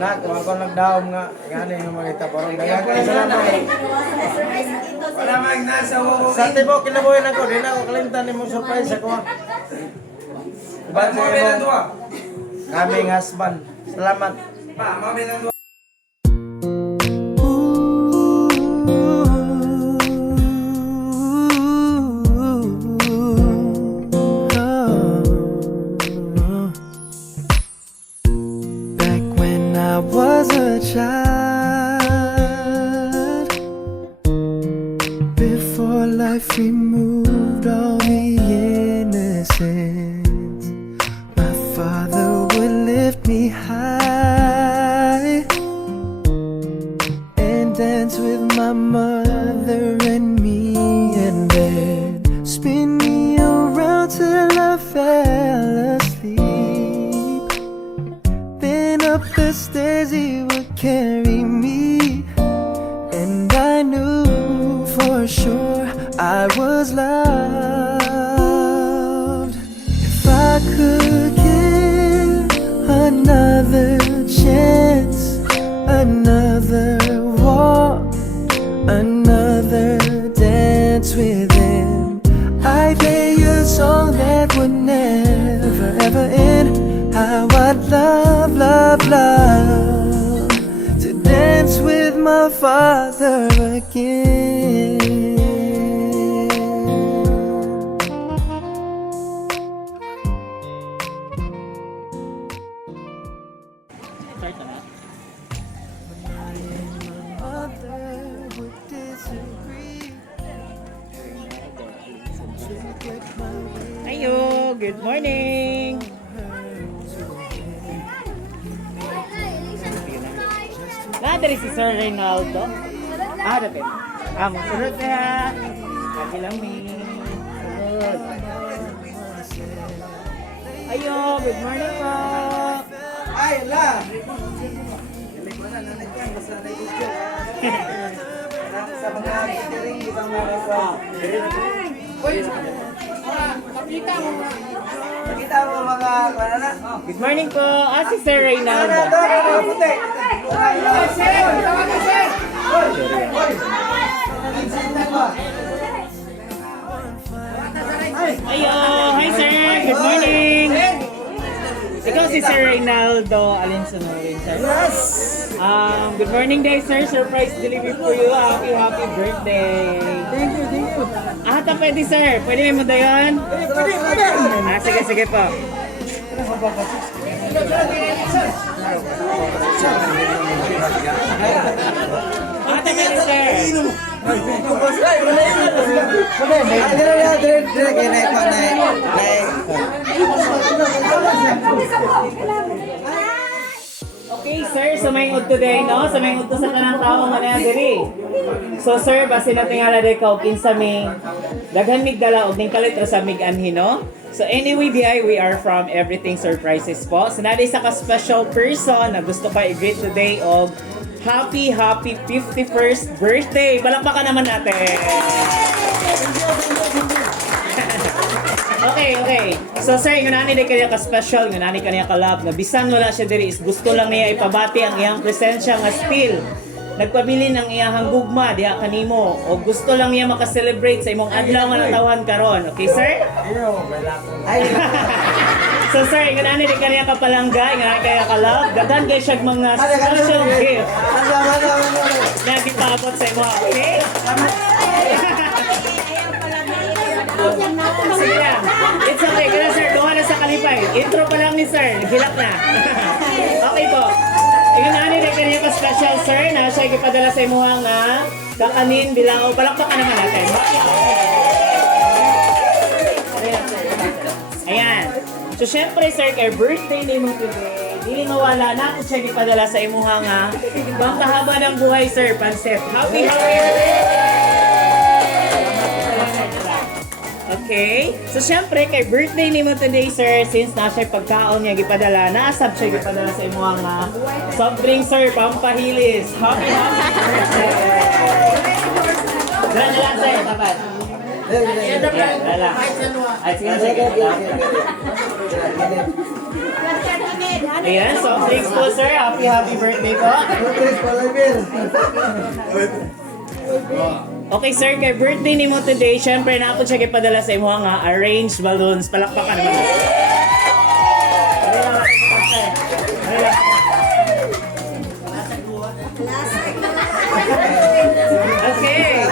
Nak, ako nagdaom nga. Gani nga makita parang dagan kayo sa lamay. Wala mang nasa mo. Sa tibo, kinabuhin ako. Di na ako kalimtan ni mong surprise ako. Ba't mo pinandua? Kaming husband. Salamat. Pa, mo pinandua. Back when I was a child, before life removed all the innocence, my father would lift me high and dance with my mother and me, and then spin me around till I fell asleep. Then up the stairs he would carry me, and I knew for sure I was loved. If I could give another chance, another walk, another dance with him, I'd play a song that would never ever end. How I'd love, love, love to dance with my father again. Mother would disagree. Ayo, good morning. Dari si Sir Reynaldo. Dapat. Sunod na. Kami. Sunod. Ayo, good morning po. Ay, la. Sa mga catering, ibang meron ko. Nakita mo mga kanana? Good morning po. Si Sir Reynaldo. Puti. Ayo, hi sir. Good morning. Ikaw si Sir Reynaldo Alinsunurin, sir. Yes! Good morning day, sir. Surprise delivery for you. Happy birthday. Thank you, thank you. Pwede sir. Pwede mo dayon? Pwede. Sige po. Pwede sir. Okay sir, sa may ud today, no? Sa may ud to sa kanang tao nga na diri. So sir, basi na tingala day ka kinsa mi daghan mig dala og ning kalit ra sa mig anhi, no? So anyway, DI, we are from Everything Surprises po. So naday sa ka-special person na gusto pa i-greet today og happy 51st birthday. Palakpakan naman natin. Okay. So sir, yung nani day kanya ka-special, yung nani kanya ka-love, na bisan wala siya diri is gusto lang niya ipabati ang iyang presensya nga still nagpabili ng iyang gugma diha kanimo o gusto lang niya maka-celebrate sa imong adlaw nga natawhan karon. Okay, sir? So sir, yung nani day kanya kapalangga, nga kaya ka-love, daghan kay siya mga special gift na gipaabot sa imo. Okay? Sige lang. It's okay. Kaya sir, duha na sa kalipay. Intro pa lang ni sir. Naghilak na. Okay po. Yung nani rin kanina ka-special sir na siya ipadala sa imuha nga kakanin bilang o palakpakan naman natin. Ayan. So syempre sir, kay birthday ni mo today, dili mawala na kung siya ipadala sa imuha nga bang kahaba ng buhay sir, pansit. Happy birthday! Okay? So, syempre, kay birthday ni mo today, sir, since na siya pagkaon niya gipadala, naasab siya gipadala sa imo nga soft drink, sir, pampahilis. Happy birthday! Dala na lang, sir, tapat. Dala. Ay, sige. Ayan, so thanks po sir. Happy birthday po. Chris Palabir. Okay sir, kay birthday ni mo today, syempre na ako siya ipadala sa imo nga arranged balloons. Palakpakan naman. Okay.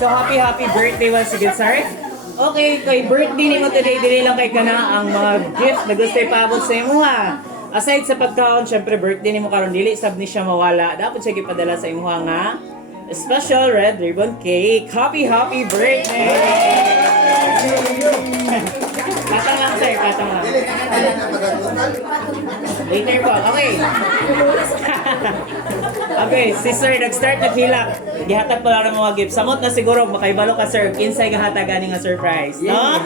So happy birthday once again sir. Okay, kay birthday ni mo today, dili lang kay kana ang mga gift na gusto ipaabot sa imo ha. Aside sa pagkaon, syempre birthday ni mo karon dili sab ni siya mawala. Dapat siya ipadala sa imo nga special red ribbon cake. Happy birthday! Katang lang sir, katang lang. Later po, okay. Okay, si sir, nag-start naghilak. Gihatag pala ng mga gift. Samot na siguro, makaibalo ka sir, kinsay gahatag ani nga surprise, no?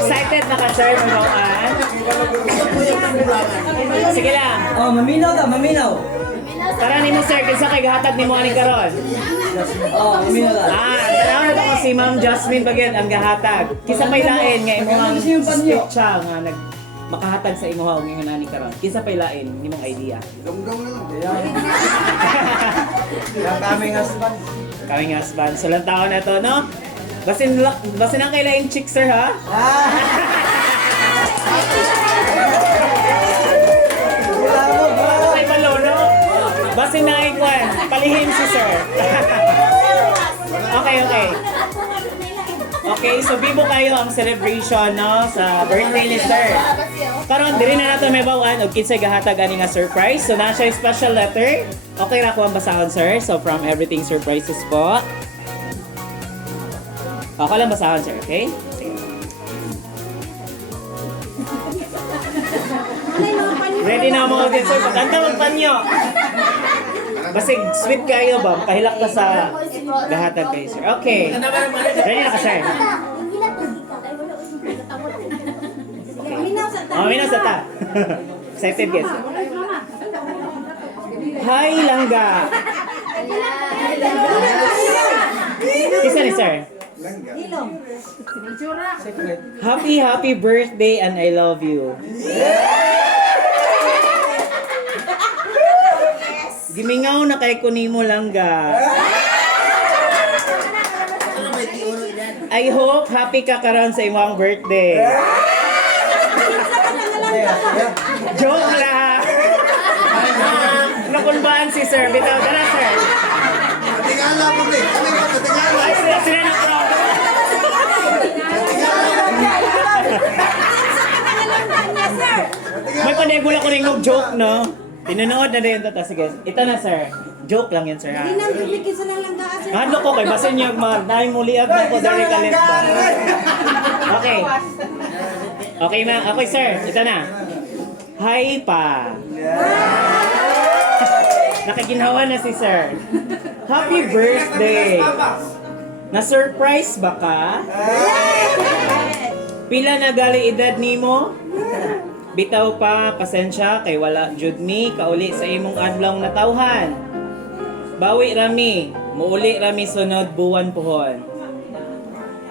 Excited na ka sir, mabawan? Sige lang. Oh, maminaw ka, maminaw. Tara ni mo sir, kinsa kay gahatag ni mo ani karon? Oh, maminaw ka. Tara ko si Ma'am Jasmine Bagyan ang gahatag. Kinsa may lain nga imong speech siya nga nag makahatag sa imo hawag ngayon ani karon. Kinsa pay lain nimong idea? Gamgam na lang. Yung kaming husband. Kaming husband. So lang taon na to, no? Basin ang kailaing chick sir ha? Ay balo, no? Basin na ikwan. Palihim si sir. Okay. Okay, so bibo kayo ang celebration no sa birthday ni sir. Karon diri na nato may bawan og kinsay gahatag ani nga surprise. So na siya special letter. Okay ra ko ang basahon sir. So from Everything Surprises po. Ako lang basahon sir, okay? Sige. Ready na mo din sir. Pagkanta magpanyo. Basig sweet kayo ba? Makahilak ka sa gahatag kayo sir. Okay. Ready na ka sir? Minaw sa ta. Excited guys. Hi Langga. Isa ni sir. Happy birthday and I love you. Gimingaw na kay kunimo Langga. I hope happy ka karon sa imong birthday. Joke lang. Nakulbaan si sir. Bitaw dala sir. Tingala mo ni. Kami mo tingala. Ay sila na pro. May panegula ko rin yung joke, no? Tinunood na rin ito. Sige, ito na, sir. Joke lang yan, sir. Ha? Ano ko kay basin niyo mag naing muliag na ko dari kalit ba. Okay. Okay, ma'am. Okay, sir. Ito na. Hi pa. Nakikinhawa na si sir. Happy birthday. Na-surprise ba ka? Pila na gali edad nimo? Bitaw pa, pasensya kay wala jud mi kauli sa imong adlaw na tawhan. Bawi rami, muuli rami sunod buwan pohon.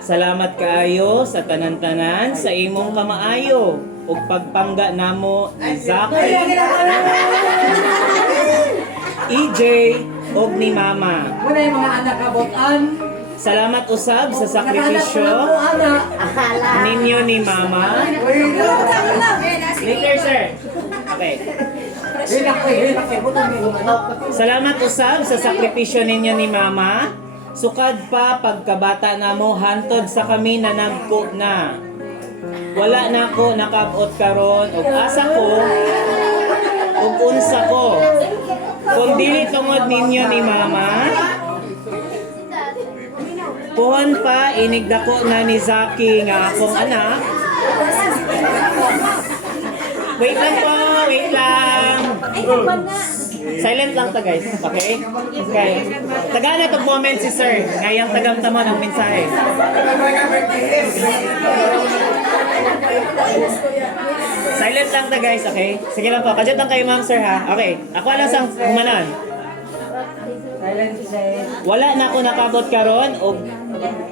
Salamat kaayo sa tanan-tanan sa imong kamaayo ug pagpangga namo ni Zaki, EJ ug ni Mama. Muna yung mga anak kabotan. Salamat usab sa sakripisyo ninyo ni Mama. Later, sir. Okay. Salamat usab sa sakripisyo ninyo ni Mama. Sukad pa pagkabata namo hantod sa kami na nagko na. Wala na ko nakabot karon ug asa ko ug unsa ko. Kung dili tungod ninyo ni Mama, puhon pa, inigdako na ni Zaki nga akong anak. Wait lang po, wait lang. Silent lang ta guys, okay? Okay. Taga na itong moment si sir. Ngayang tagamtama ng mensahe. Silent lang ta guys, okay? Sige lang po, kadyan lang kayo ma'am sir ha. Okay, ako lang sang humanan. Wala na ako nakabot karon og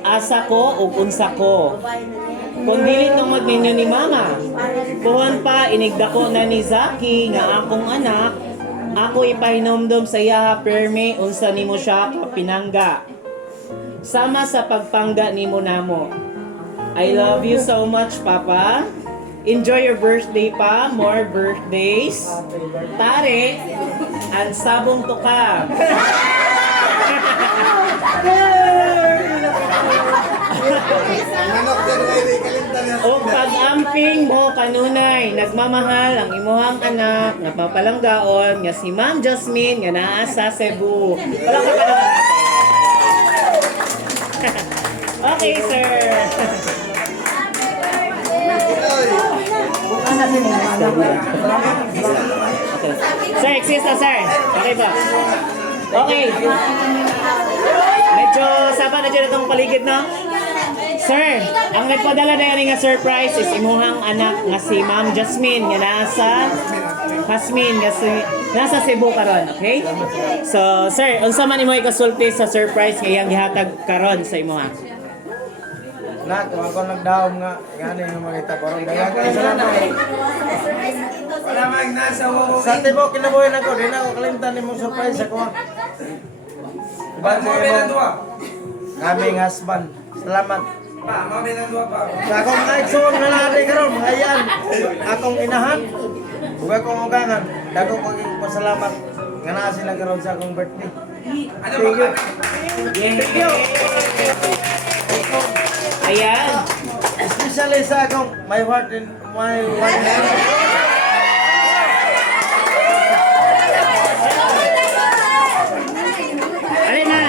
asa ko ug unsa ko. Kung dili tungod ninyo ni Mama. Puhon pa, inigdako na ni Zaki nga akong anak. Ako ipahinomdom sa iya perme unsa nimo siya kapinangga. Sama sa pagpangga nimo namo. I love you so much, Papa. Enjoy your birthday pa. More birthdays. Tare. Ang sabong tuka. Manok din ay kalimtan niya. O pag-amping mo kanunay, nagmamahal ang imuhang anak, napapalanggaon, nga si Ma'am Jasmine, nga naa sa Cebu. Palakpakan naman natin. Okay, sir. Okay. Sir, excuse na, sir. Okay ba? Okay. Medyo sapa na dyan itong paligid, no? Sir, ang nagpadala na yan nga surprise is imuhang anak nga si Ma'am Jasmine nga nasa Cebu karon, okay? So, sir, unsa man imo ikasulti sa surprise nga iyang gihatag karon sa imuha? Nak, kung ako nagdaom nga, gani nga makita parang dagat. Wala mang nasa wo. Sa tibo, kinabuhin ako, di na ako kalimtan ni mong surprise ako. Ban mo bilang dua. Kaming husband. Salamat. Pa, mo bilang dua pa. Sa akong mga igsoon nga natin karon, mga iyan. Akong inahan. Huwag akong ugangan. Dago ko yung pasalamat. Nga naa sila karon sa akong birthday. Ano Thank you. ba? Thank you. Ayan. Especially sa akong my heart and my wife. Alin na?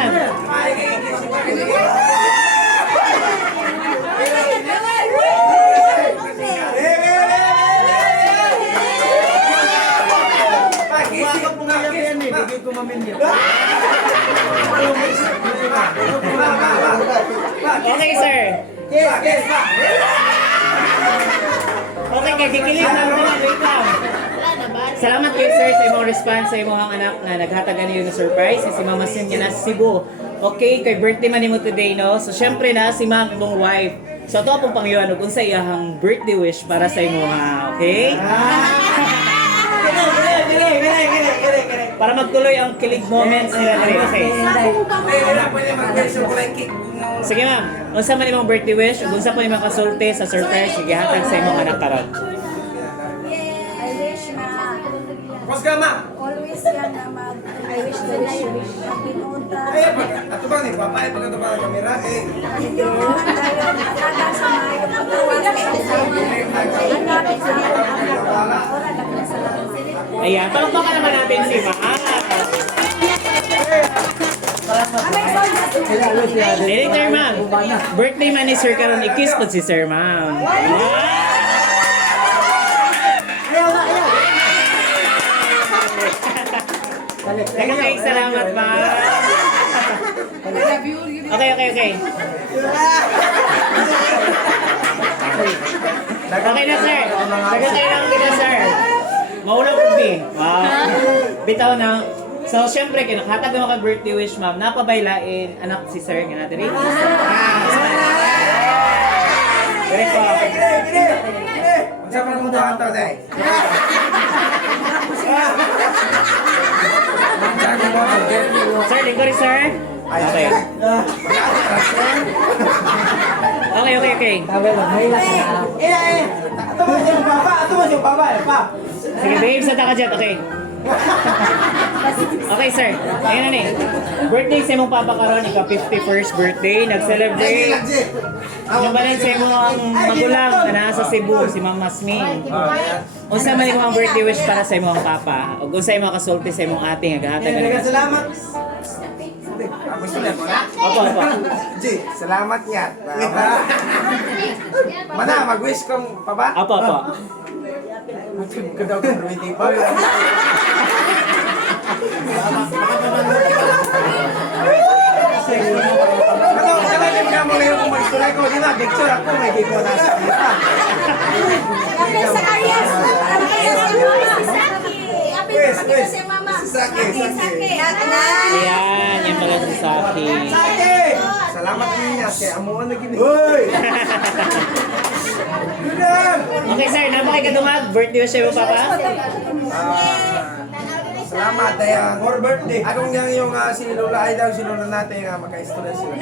Huwag ko nga yan eh. Bigay ko maminyo. Okay, sir. Yes, yes, pa. Okay, kay kikilig na naman. Wait lang. Salamat kayo, sir, sa imong response sa imong anak na naghatagan niyo ng surprise. Si Mama Sin niya na sa Cebu. Okay, kay birthday man nimo today, no? So, syempre na, si Ma'am, imong wife. So, ito pong pangyawan, kung sa iyahang birthday wish para sa imo, ha? Okay? Para magtuloy ang kilig moments nila na rin. Okay. Pwede mag-version ko like cake. Sige, ma'am. Unsa man imong birthday wish, ug unsa po imong kasulti sa surprise gihatag sa imong anak karon? I wish na Pos ka, ma. always yan na I wish to wish magbinuta. Ay, ato ba ni papa ay pagkato ba ng kamera eh. Yung tayo matagal sa mga ipagawa sa ang lapit sa Ayan, palakpakan naman natin si ma'am. Later, ma'am. Birthday man ni Sir karon, i-kiss po si Sir, ma'am. Okay, salamat, ma'am. Okay. Okay na, sir. Nagkatay lang kita, sir. Maulaw ko, B. Wow. Bitaw na. So, syempre, kinakatag naman ka-birthday wish, ma'am. Napabailain, anak si sir nga natin rin. Direct po. Unsa pa kung doon to day? Sir, lingkod rin, sir. Okay. Okay. Ato ba yung baba, pa. Sige, babe, sa ka dyan. Okay. Okay, sir. Ayan na ni. Birthday sa imong papa karon, ika 51st birthday. Nag-celebrate. Yung ba sa imong ang magulang na nasa Cebu, si Ma'am Masmin. Unsa man imong birthday wish para sa imong papa? Ug unsa imong kasulti sa imong ate nga gahatag ka. Salamat. Gusto niya mo na? Opo. G, salamat niya. Mana, mag-wish kong pa ba? Opo. Ka daw kung hindi pa. Kanalim ka mo na yung mag-istorya ko. Di ba, picture ako, may gig mo nasa kita. Apil sa karyas. Apil sa mama. Saki. Ayan, yung pala si Saki. Salamat niya. kaya amuan na gini. Hoy! Gudan! Okay sir, napakay ka dumag. Birthday wish mo papa? Salamat dahil more birthday. Akong yung si Lola ay daw si Lola natin magka-istorya sila.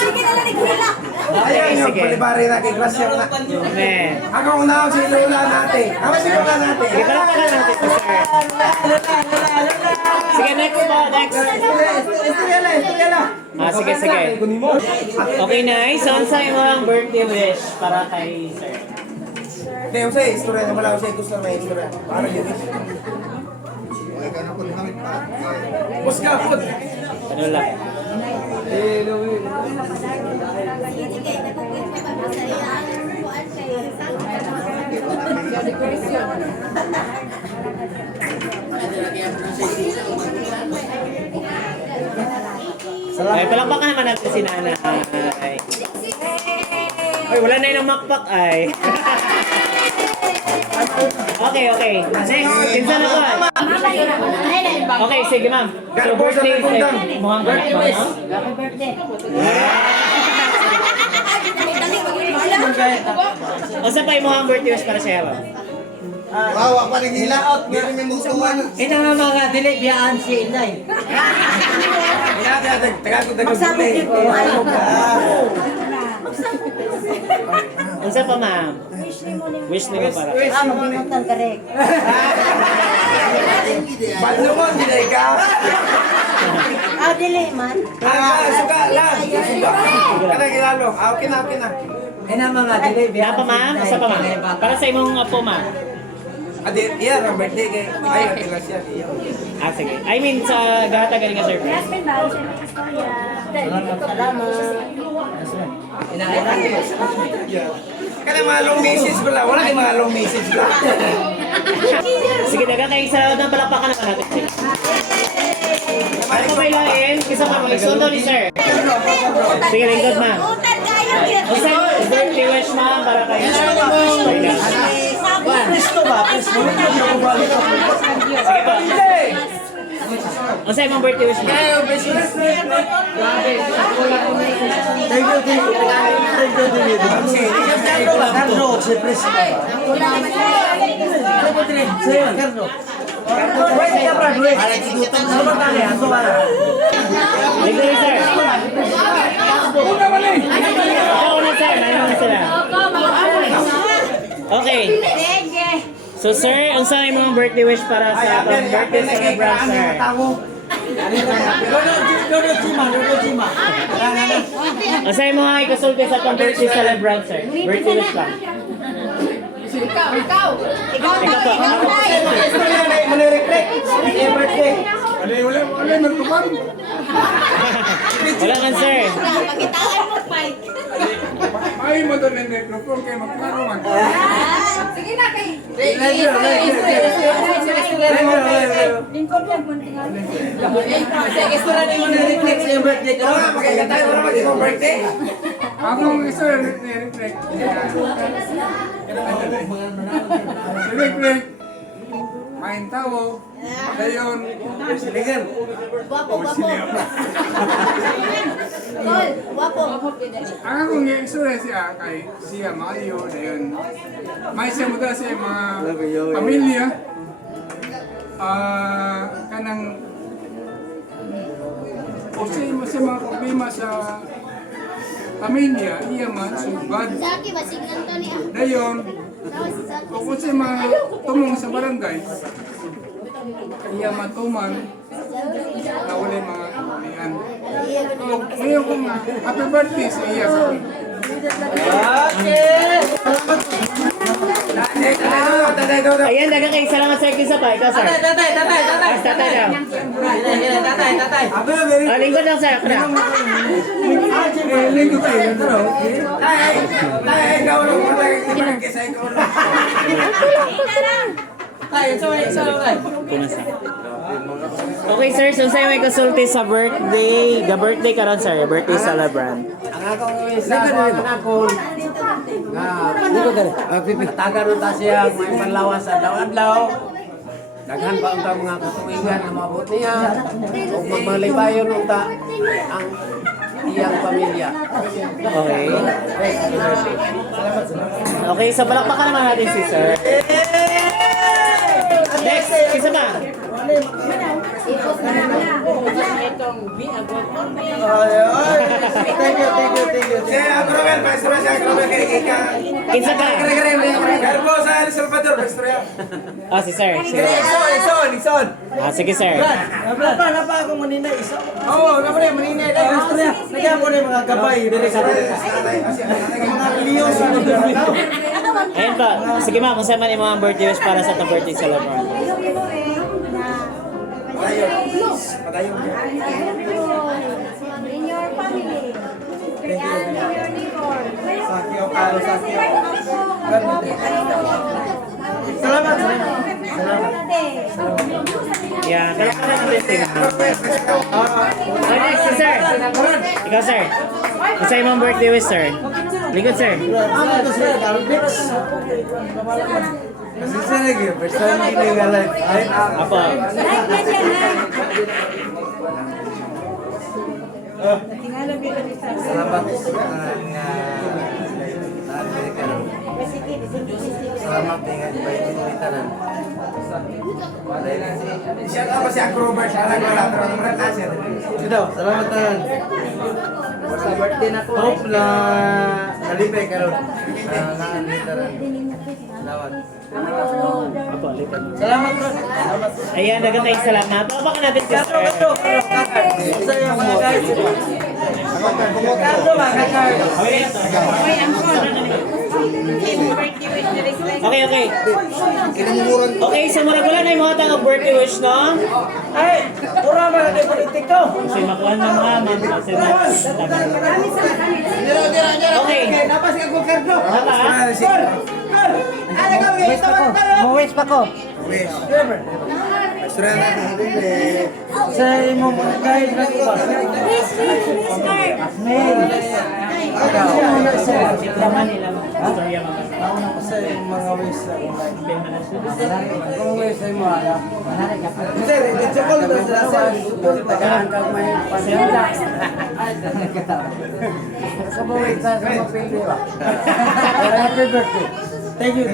Sige na lang nila. Ayan yung Sige. palibari na kay Grasya na. Amen. Ako una si Lola natin. Ako si Lola natin. Sige, palakpakan natin po sir. Sige, next po, next. Istorya lang. Sige, sige. Okay na, so ang sa'yo mo ang birthday wish para kay sir. Hindi, usay, istorya na wala. Usay, gusto na may istorya. Para yun. Bus ka, put. Ano lang? Ay, palakpakan naman natin si nanay. Ay, wala na yung makpak ay. Okay, okay. Next, pinsan na po. Okay, sige ma'am. So, birthday, mukhang ganit mo, no? Happy birthday. O sa pa yung mukhang birthday wish para siya, ma'am? Wawa pa rin hilaot. Meron may mutuan. Ito nga mga dili biyaan si Inday. Magsabit yun. Unsa pa, ma'am? Wish ni mo para. Maglimutan ka rin. Balo mo, hindi ka. Dili man. Suka lang. Kada kilalo. Okay na, okay na. Ito nga mga dili biyaan Napa, ma'am? Unsa pa, ma'am? Para sa imong apo, ma'am. Adi, iya, ang birthday kay. Ay, ang siya. Sige. I mean, sa gata galing nga surprise. Jasmine ba? Siya may istorya. Kada mga long message ko lang. Wala yung mga long message ko. Sige, daga kayo sa ng palakpakan naman natin. Sige. Ano ko kailangan? Kisa pa, mag-sundo ni sir. Sige, lingkod, ma'am. Utan kayo. Unsa birthday wish, ma'am, para kay sir. Presto ba? Presto. Sige po. Unsa imong birthday wish, ma'am? Thank you, Carlo, si Pres. Carlo. Wait, ka, Brad, wait. Ano ba tali? Ano ba? Lingkod ni sir. Ako na, sir. Mayroon na sila. Okay. So, sir, unsa imong birthday wish para sa atong birthday celebrant, sir? Unsa imong nga ikasulti sa atong birthday celebrant, sir? Birthday wish lang. Ikaw po. Wala man, sir. Pakitaan mo, Mike. Ay, mo doon yung microphone kayo magklaro man. Sige na kay. Lingkod lang mo tingnan. Magkakatayo ko naman yung birthday. Akong isa reflect. Si reflect. Main tao. Dayon. Siligan. Guwapo, guwapo. Tol, guwapo. Ang akong i-exura siya kay siya Mayo. Dayon. May siya mo siya mga pamilya. Kanang o siya mga problema sa pamilya, iya man, sugad. Saki, basignan to niya. Dayon, o kung siya mga tumong sa barangay, iya matuman, na wala yung mga kamulian. So, ngayon ko nga, happy birthday sa iya sa akin. Ayan, daga kayo. Salamat, sir. Kisa pa. Ikaw, sir. Tatay. As tatay daw. Lingkod lang, sir. Ako na. Linggo kayo. Ay, ikaw lang mo lang kisa ikaw lang. Okay, sir. So, sa'yo may kasulti sa birthday. Ga-birthday ka ron, sir. Birthday celebrant. Ang akong isa mga akong dito dali. Taga ron ta siya may panlawas sa adlaw-adlaw. Daghan pa ang mga katuwigan na maabot niya. O magmalibayon unta ang iyang pamilya. Okay. Okay, so palakpakan naman natin si sir. Next, isa pa. Thank you. Kaya Agrobel, maestro siya, Agrobel kay Ika. Isa pa. Garbo sa El Salvador, maestro yan. Ah, si sir. Sige. Ison. Ah, sige sir. Napa ako manina isa. Oo, napa rin manina. Nagyan ko rin mga gabay. Mga liyos. Ayan pa. Sige ma'am, kung saan man yung mga birthday wish para sa itong birthday celebration. Padayon. In your family. And in your neighbor. Sakyo, kalo, sakyo. Salamat. Yeah, palakpakan natin si ma'am. Okay, next si sir. Ikaw sir. Kung saan yung mga birthday wish sir? Likod sir. Ano to sir? Albix. Sisa lagi, personally na life. Apo. Like na siya, like. Salamat Salamat dengan baik ini tanan. Siya ka ba si Agrobel? Siya lang wala, pero ang mga kasir. Sudah, salamat tanan. Sa birthday na ko. Hope na nalipay karon. Naan ni tanan. Salamat. Apo, likod. Salamat bro. Salamat. Ayan, dagang kayo salamat. Palakpakan natin si sir. Sa iyo mga guys. Kumukado mga guys. Okay, okay. Okay, so murag wala na yung mga tanong birthday wish, no? Ay, pura ba na politiko? Kasi makuha na mga ma'am. Kasi Okay. Napas ka ko kardo. Naka? Ano ka mga Mawis pa ko. Maestro yan. sa imo mga guys na iba. Laman nila. Storya mga. Ako na ko sa mga ways sa Kung mawis ay mo, ano? Manari ka pa. Sir, it's all the sir. Kailangan ka may pasensya. Sa mawis sa mapili ba? Happy birthday. Thank you.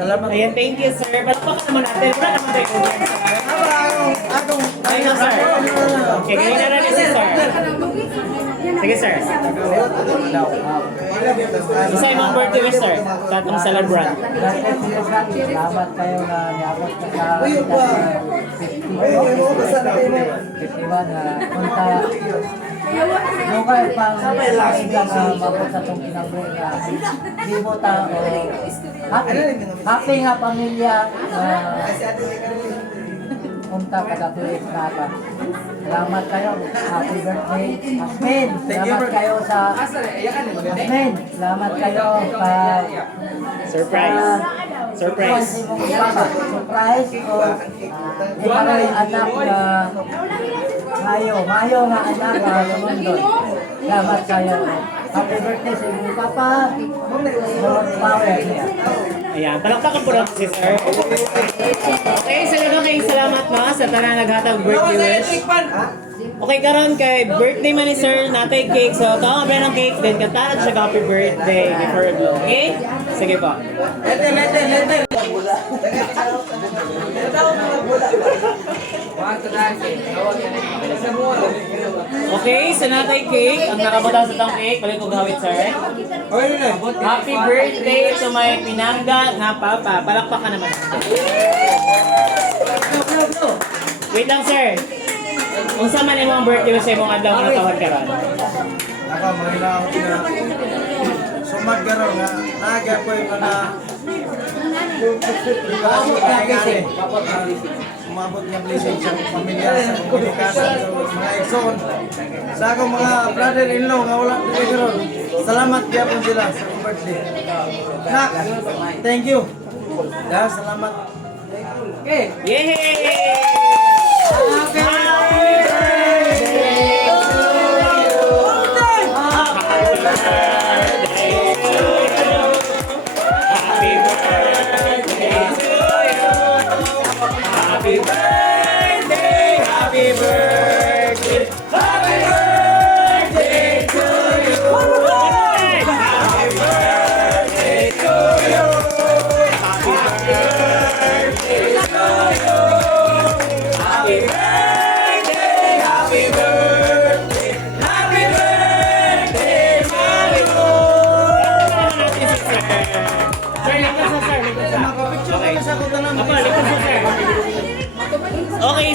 Salamat. Ayan, thank you, sir. Palakpakan naman natin. Wala naman tayo audience, sir. Atong Ayun, sir. Okay, ganyan na rin si sir. Sige, sir. Isa yung mga birthday wish, sir. Sa atong celebrant. Salamat kayo na niabot ka sa 51 na punta. Nung kayo pang mabot sa itong kinabuhi na di mo tao happy nga pamilya punta ka datulit natin. Salamat kayo. Happy birthday. Asmin, salamat kayo sa Asmin, salamat kayo sa Surprise. Surprise. Surprise o ikaw anak na Mayo nga anak na sumundod. Salamat kayo. Happy birthday sa inyong papa. Lord Power niya. Ayan, palakpakan po natin si sir. Okay, so kayong salamat no sa tanang naghatag birthday wish. Okay, karon kay birthday man ni sir, natay cake. So, taong abra ng cake, then kantahan siya happy birthday before it blow. Okay? Sige po. Later. Okay, so natay cake. Ang nakabutang sa tong cake, balik ko gawit sir. Happy birthday to my pinangga na papa. Palakpakan naman. Wait lang sir. Kung saan man yung mga birthday wish sa imong adlaw nga tawag karon. Ako mahilaw na sumad karon nga naga ko yung mga umabot nga blessing sa pamilya sa komunikasyon sa mga igsoon sa akong mga brother-in-law nga wala dili karon. Salamat gyapon sila sa akong birthday. Nak, thank you. Ya, salamat. Yay! Happy birthday to you. Happy birthday to you.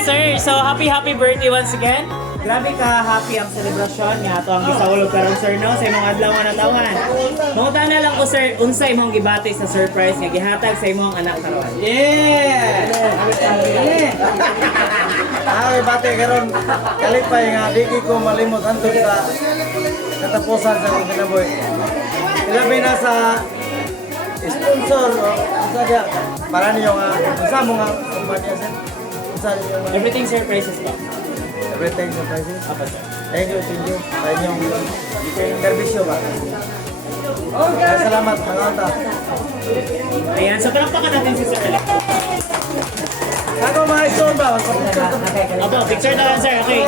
sir. So, happy birthday once again. Grabe ka happy ang celebration nga ato ang gisaulog karon sir no sa imong adlaw nga natawan. Mangutana na lang ko sir, unsa imong gibati sa surprise nga gihatag sa imong anak karon? Yeah. Ay, bate karon kalipay nga di ko malimot antud sa katapusan sa akong kinabuhi. Ilabi na sa sponsor o unsa dia para niyo nga unsa mo nga kumpanya sir? Unsa niyo nga Everything surprises ba? everything surprises? Apa sir? Thank you sa inyong serbisyo ba? Salamat mga ata. Ayan, so palakpakan natin si Sir Alex. Ako mga ison ba? Opo, picture na lang sir, okay.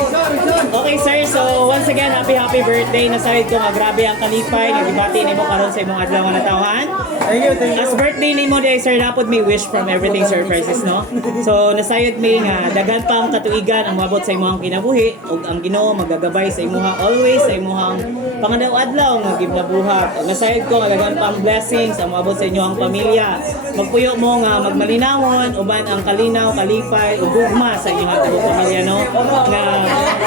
Okay sir, so once again, happy birthday. Nasayod ko nga grabe ang kalipay. Nagibati ni mo karon sa imong adlaw nga natawan. Thank you, thank you. As birthday ni mo day sir, dapat may wish from everything surprises, no? So nasayod mi nga daghan pa ang katuigan ang moabot sa imong kinabuhi ug ang Ginoo magagabay sa imong always sa imong pangadaw-adlaw nga gibnabuhat. Nasayod ko nga daghan pa ang blessings ang moabot sa inyong pamilya. Magpuyo mo nga magmalinawon uban ang kalinaw, kalipay ug gugma sa inyong atong pamilya, no? Nga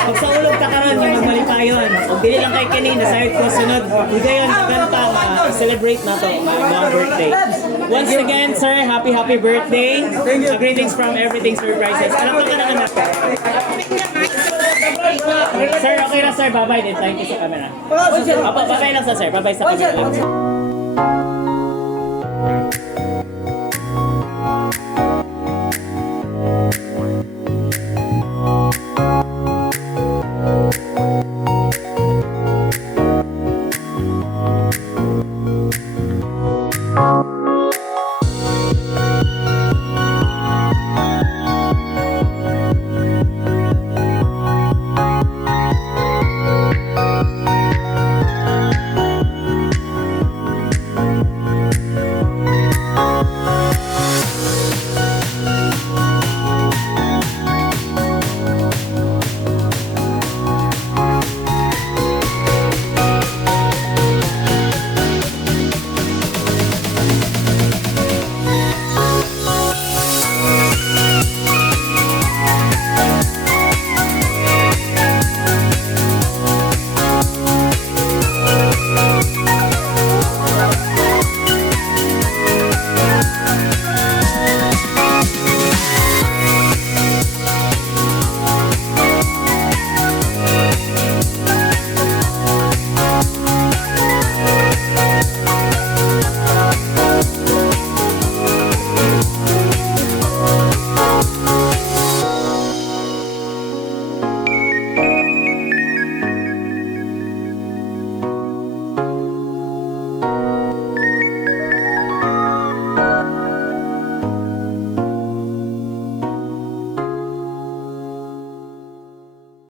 pagsaulog ta karon yung magmalipayon. Ug dili lang kay kini nasayod ko sunod higayon daghan pa nga celebrate nato ang birthday. Once again, sir, happy birthday. Thank you. Greetings from Everything Surprises. Alam ko na naman. Sir, okay na sir. Bye-bye din. Thank you sa camera. Bye-bye lang sa sir. Bye-bye sa camera.